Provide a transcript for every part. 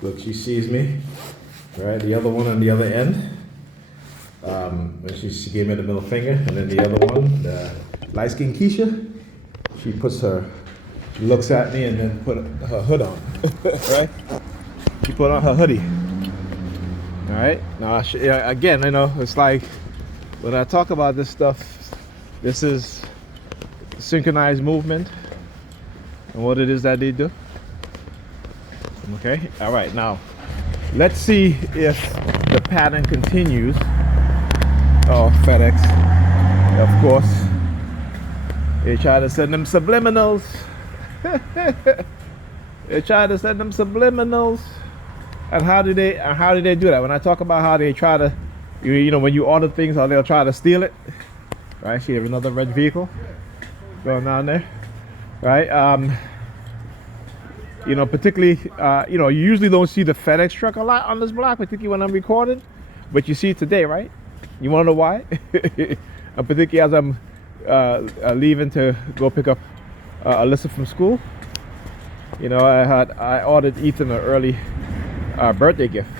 Look, she sees me, right? The other one on the other end. She gave me the middle finger, and then the other one, the light-skinned Keisha, she looks at me and then put her hood on, right? She put on her hoodie. All right. Now, again, it's like when I talk about this stuff, this is synchronized movement and what it is that they do. Okay. All right. Now, let's see if the pattern continues. Oh, FedEx. Of course, they try to send them subliminals. They try to send them subliminals. And how do they do that? When I talk about how they try to, when you order things, how they'll try to steal it, right? See, another red vehicle going down there, right? Particularly, you usually don't see the FedEx truck a lot on this block, particularly when I'm recording, but you see it today, right? You want to know why? Particularly as I'm leaving to go pick up Alyssa from school. I ordered Ethan an early birthday gift.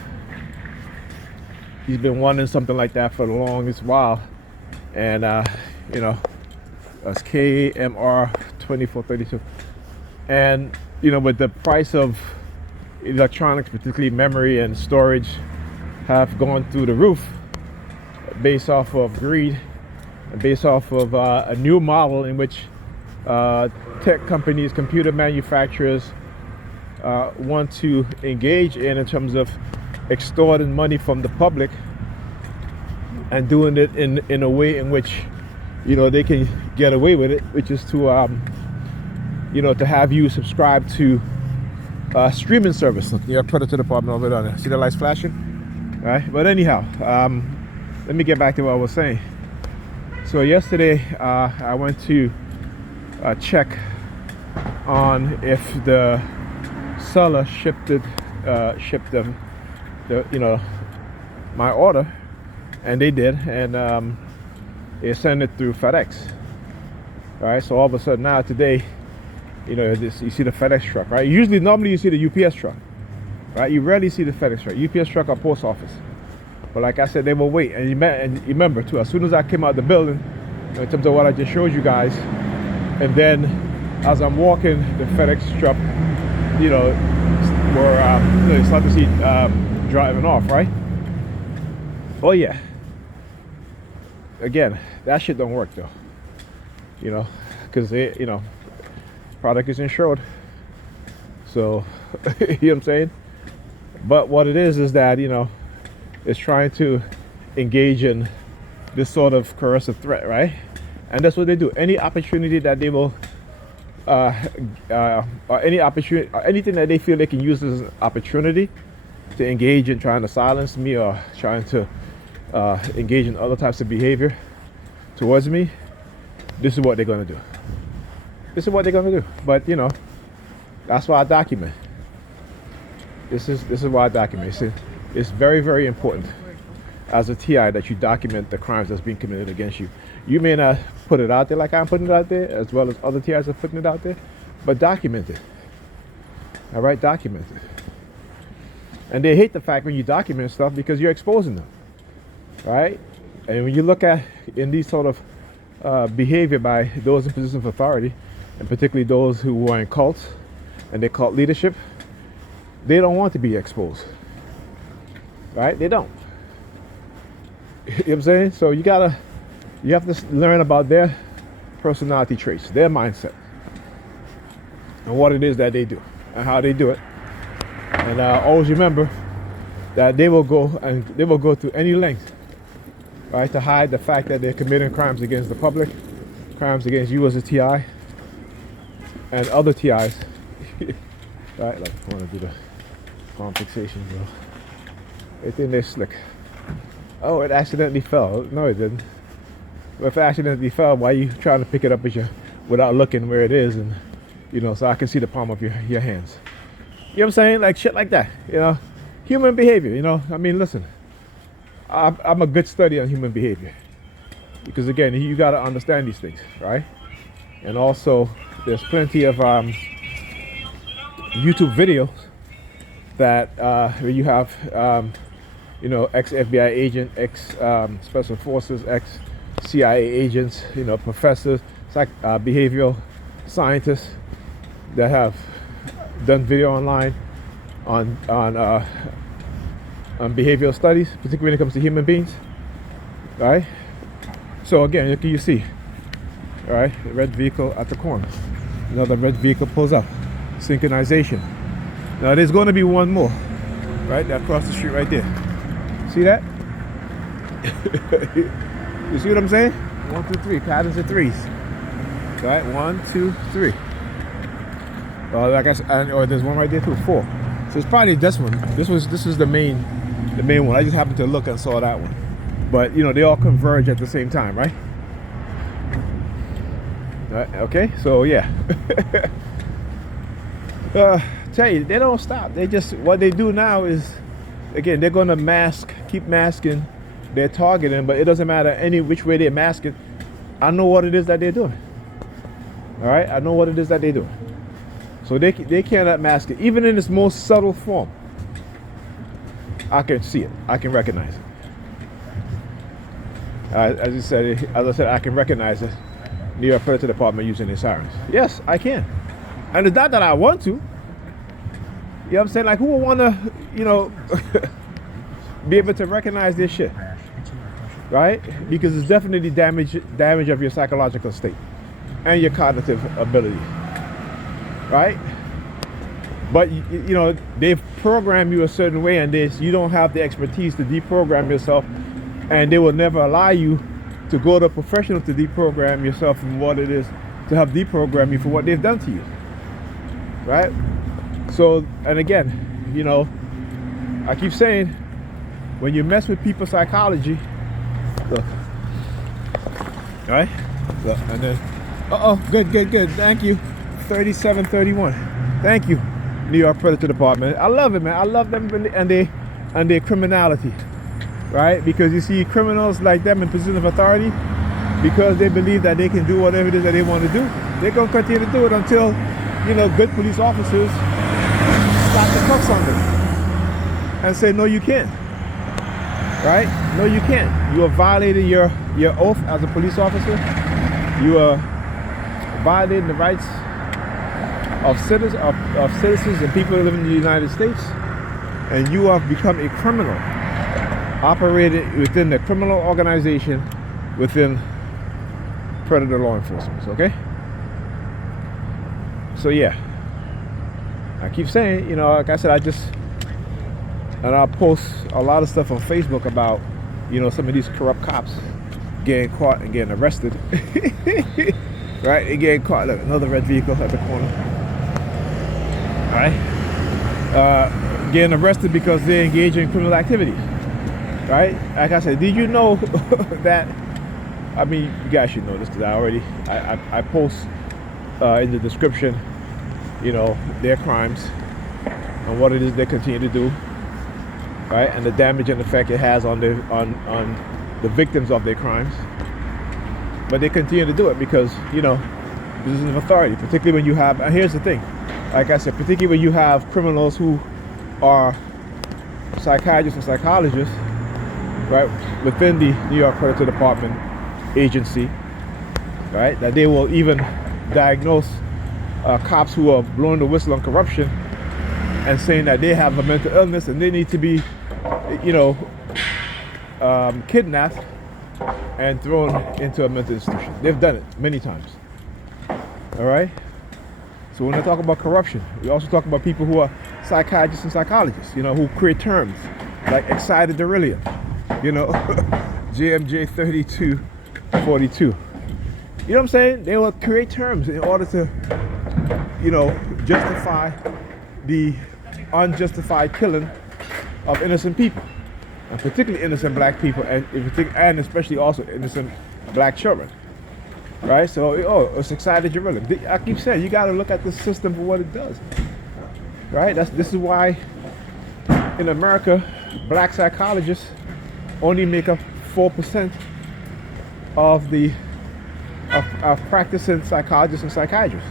He's been wanting something like that for the longest while, and it's KMR 2432. And with the price of electronics, particularly memory and storage, have gone through the roof, based off of greed, and based off of a new model in which tech companies, computer manufacturers want to engage in terms of extorting money from the public and doing it in a way in which they can get away with it, which is to to have you subscribe to streaming service. Look, your credit to the department over there. See the lights flashing, right? But anyhow, let me get back to what I was saying. So yesterday I went to check on if the seller shipped them my order, and they did, and they sent it through FedEx. All right, so all of a sudden now today, you see the FedEx truck, right? Normally you see the UPS truck, right? You rarely see the FedEx truck, UPS truck or post office. But like I said, they will wait. And you remember too, as soon as I came out the building, in terms of what I just showed you guys, and then as I'm walking, the FedEx truck, you start to see driving off, right? Oh yeah. Again, that shit don't work though. Because product is insured. So, you know what I'm saying? But what it is that, it's trying to engage in this sort of coercive threat, right? And that's what they do. Any opportunity that they will, or any opportunity, or anything that they feel they can use as an opportunity to engage in trying to silence me or trying to engage in other types of behavior towards me, this is what they're going to do. This is what they're going to do. But that's why I document. This is why I document. It's very, very important as a TI that you document the crimes that's being committed against you. You may not put it out there like I'm putting it out there, as well as other TIs are putting it out there, but document it. All right, document it. And they hate the fact when you document stuff because you're exposing them, right? And when you look at in these sort of behavior by those in positions of authority, and particularly those who are in cults and they cult leadership, they don't want to be exposed, right? They don't. You know what I'm saying? So you have to learn about their personality traits, their mindset, and what it is that they do and how they do it. And always remember that they will go through any length, right, to hide the fact that they're committing crimes against the public, crimes against you as a TI, and other TIs. Right? Like I want to do the palm fixation, bro. They think they're slick. Oh, it accidentally fell. No, it didn't. But if it accidentally fell, why are you trying to pick it up without looking where it is, and so I can see the palm of your hands? You know what I'm saying? Like shit like that. Human behavior. I mean, listen. I'm a good study on human behavior because again, you got to understand these things, right? And also, there's plenty of YouTube videos that where you have ex-FBI agent, ex-special forces, ex-CIA agents, professors, behavioral scientists that have done video online on behavioral studies, particularly when it comes to human beings. All right. So again, look, you see, all right, the red vehicle at the corner. Another red vehicle pulls up. Synchronization. Now there's going to be one more, right, across the street right there. See that? You see what I'm saying? 1, 2, 3. Patterns of threes. All right, 1, 2, 3. Like I said, or there's one right there too. 4. So it's probably this one. This is the main one. I just happened to look and saw that one. But they all converge at the same time, right? Okay, so yeah. Tell you, they don't stop. They just, what they do now is, again, they're going to keep masking their targeting, but it doesn't matter any which way they're masking. I know what it is that they're doing. All right, I know what it is that they're doing. So they cannot mask it, even in its most subtle form. I can see it. I can recognize it. As I said, I can recognize it. New York Police Department using their sirens. Yes, I can. And it's not that I want to. You know what I'm saying? Like, who would want to, be able to recognize this shit? Right? Because it's definitely damage of your psychological state and your cognitive ability. Right? But, they've programmed you a certain way, and you don't have the expertise to deprogram yourself, and they will never allow you to go to a professional to deprogram yourself from what it is, to help deprogram you for what they've done to you. Right? So, and again, I keep saying, when you mess with people's psychology, look, all right, look, and then, good, thank you, 3731, thank you, New York Predator Department. I love it, man. I love them and their criminality, right? Because you see criminals like them in position of authority, because they believe that they can do whatever it is that they want to do, they're going to continue to do it until, good police officers slap the cuffs on them and say, no, you can't. Right? No, you can't. You are violating your oath as a police officer. You are violating the rights of citizens and people living in the United States, and you have become a criminal, operating within the criminal organization within predator law enforcement. Okay? So yeah, I keep saying, like I said, I'll post a lot of stuff on Facebook about, some of these corrupt cops getting caught and getting arrested. Right? They getting caught. Look, another red vehicle at the corner. All right? Getting arrested because they're engaging in criminal activities. Right? Like I said, did you know that, you guys should know this, because I post in the description, their crimes and what it is they continue to do, right, and the damage and effect it has on the victims of their crimes. But they continue to do it because position of authority, particularly when you have. And here's the thing, like I said, particularly when you have criminals who are psychiatrists and psychologists, right, within the New York Predator Department agency, right, that they will even diagnose cops who are blowing the whistle on corruption and saying that they have a mental illness and they need to be, kidnapped and thrown into a mental institution. They've done it many times. All right? So when I talk about corruption, we also talk about people who are psychiatrists and psychologists, who create terms like excited delirium, JMJ 3242. You know what I'm saying? They will create terms in order to, justify the unjustified killing of innocent people, and particularly innocent black people, and especially also innocent black children. Right? So, it's excited delirium. I keep saying, you got to look at the system for what it does. Right? This is why in America, black psychologists only make up 4% of practicing psychologists and psychiatrists.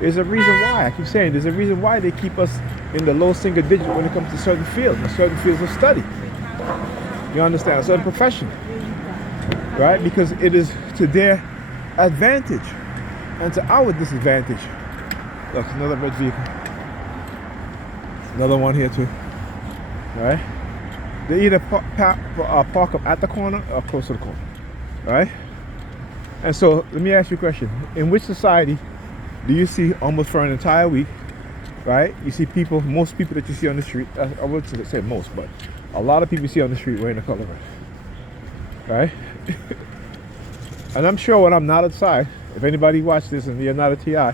There's a reason why. I keep saying there's a reason why they keep us in the low single digit when it comes to certain fields of study. You understand? A certain profession, right? Because it is to their advantage and to our disadvantage. Look, another red vehicle. Another one here too. Right? They either park up at the corner or close to the corner. Right? And so let me ask you a question. In which society do you see almost for an entire week, right? You see people, most people that you see on the street, I wouldn't say most, but a lot of people you see on the street wearing the color red. Right? And I'm sure when I'm not outside, if anybody watch this and you're not a TI,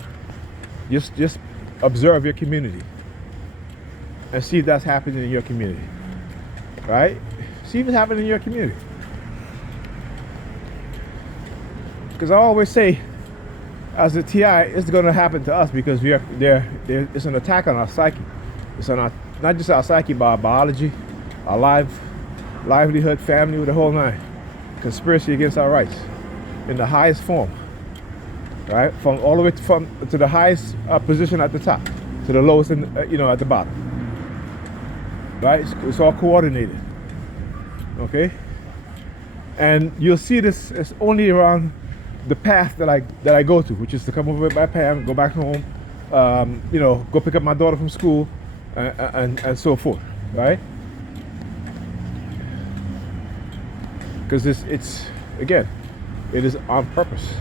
just observe your community and see if that's happening in your community. Right? See if it's happening in your community. Because I always say, as a TI, it's going to happen to us because it's an attack on our psyche. It's on not just our psyche, but our biology, our livelihood, family, the whole nine. Conspiracy against our rights in the highest form. Right? From all the way to the highest position at the top, to the lowest at the bottom. Right? It's all coordinated. Okay? And you'll see this, it's only around the path that I go to, which is to come over by Pam, go back home, go pick up my daughter from school, and so forth, right? Because it's again, it is on purpose.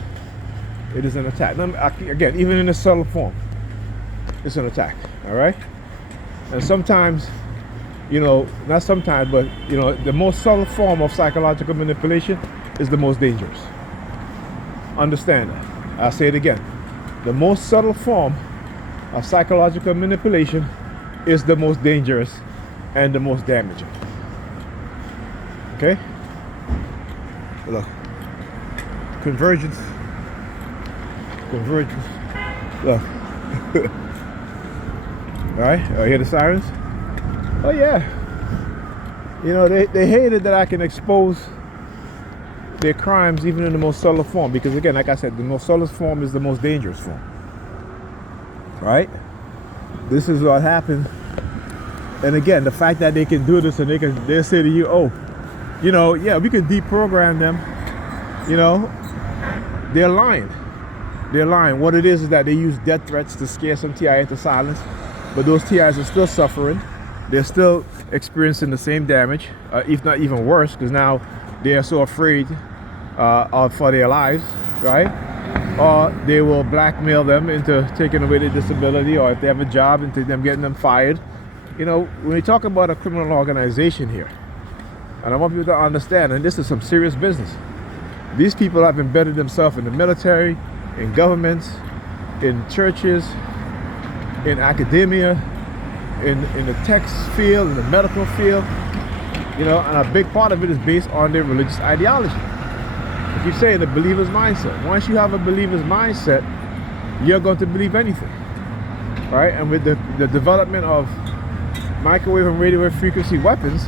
It is an attack. Again, even in a subtle form, it's an attack. All right, and sometimes, not sometimes, but the most subtle form of psychological manipulation is the most dangerous. Understand that. I'll say it again. The most subtle form of psychological manipulation is the most dangerous and the most damaging. Okay? Look. Convergence. Look. Alright? Oh, hear the sirens? Oh yeah. They hated that I can expose their crimes even in the most subtle form, because again, like I said, the most subtle form is the most dangerous form. Right? This is what happened. And again, the fact that they can do this and they'll say to you, yeah, we can deprogram them. They're lying. What it is that they use death threats to scare some TI into silence, but those TIs are still suffering. They're still experiencing the same damage, if not even worse, because now they are so afraid for their lives, right? Or they will blackmail them into taking away their disability, or if they have a job, into them getting them fired. When we talk about a criminal organization here, and I want people to understand, and this is some serious business. These people have embedded themselves in the military, in governments, in churches, in academia, in the tech field, in the medical field, and a big part of it is based on their religious ideology. I keep saying the believer's mindset. Once you have a believer's mindset, you're going to believe anything, right? And with the development of microwave and radio wave frequency weapons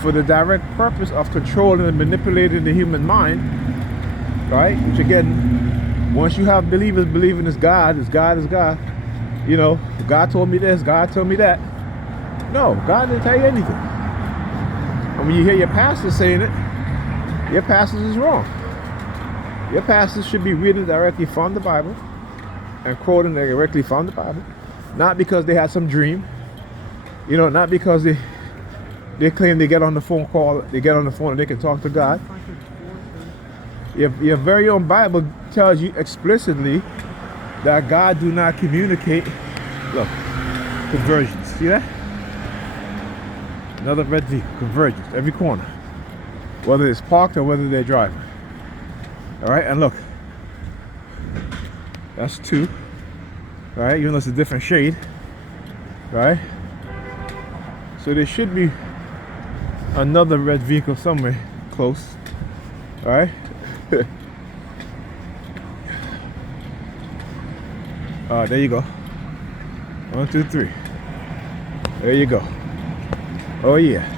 for the direct purpose of controlling and manipulating the human mind, right? Which again, once you have believers believing is God, God told me this, God told me that. No, God didn't tell you anything. And when you hear your pastor saying it, your pastor is wrong. Your pastors should be reading directly from the Bible and quoting directly from the Bible, not because they had some dream, not because they claim they get on the phone and they can talk to God. Your very own Bible tells you explicitly that God do not communicate. Look, convergence. See that? Another red vehicle, convergence, every corner. Whether it's parked or whether they're driving. All right, and look, that's two. All right, even though it's a different shade. Right? So there should be another red vehicle somewhere close. All right? There you go. 1, 2, 3. There you go. Oh yeah.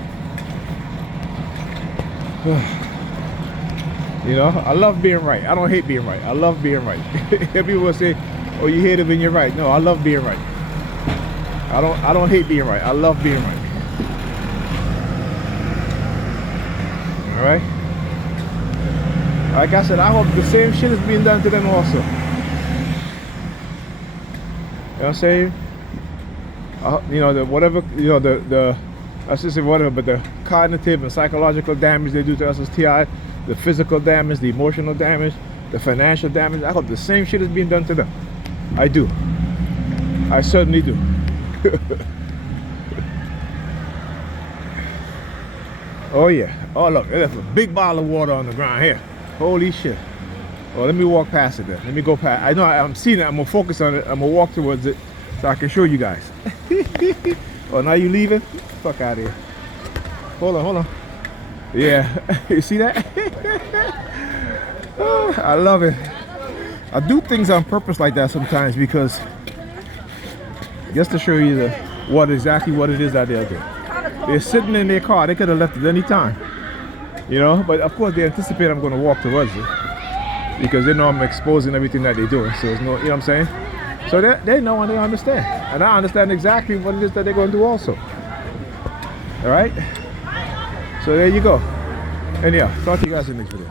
I love being right. I don't hate being right. I love being right. People will say, Or you hate it when you're right. No, I love being right. I don't hate being right. I love being right. All right. Like I said, I hope the same shit is being done to them also. You know what I'm saying? You know, the whatever, you know, the I should say whatever, but the cognitive and psychological damage they do to us as TI, the physical damage, the emotional damage, the financial damage, I hope the same shit is being done to them. I do. I certainly do. Oh yeah. Oh look, there's a big bottle of water on the ground here. Holy shit. Oh, let me walk past it then. Let me go past. I know I'm seeing it. I'm gonna focus on it. I'm gonna walk towards it so I can show you guys. Oh, now you leaving? Fuck out of here. Hold on. Yeah. You see that? Oh, I love it. I do things on purpose like that sometimes because just to show you exactly what it is that they'll do. They're sitting in their car. They could have left at any time, you know. But of course, they anticipate I'm going to walk towards it because they know I'm exposing everything that they're doing. So it's no, you know what I'm saying. So they know and they understand, and I understand exactly what it is that they're going to do also. All right. So there you go. Anyhow, talk to you guys in the next video.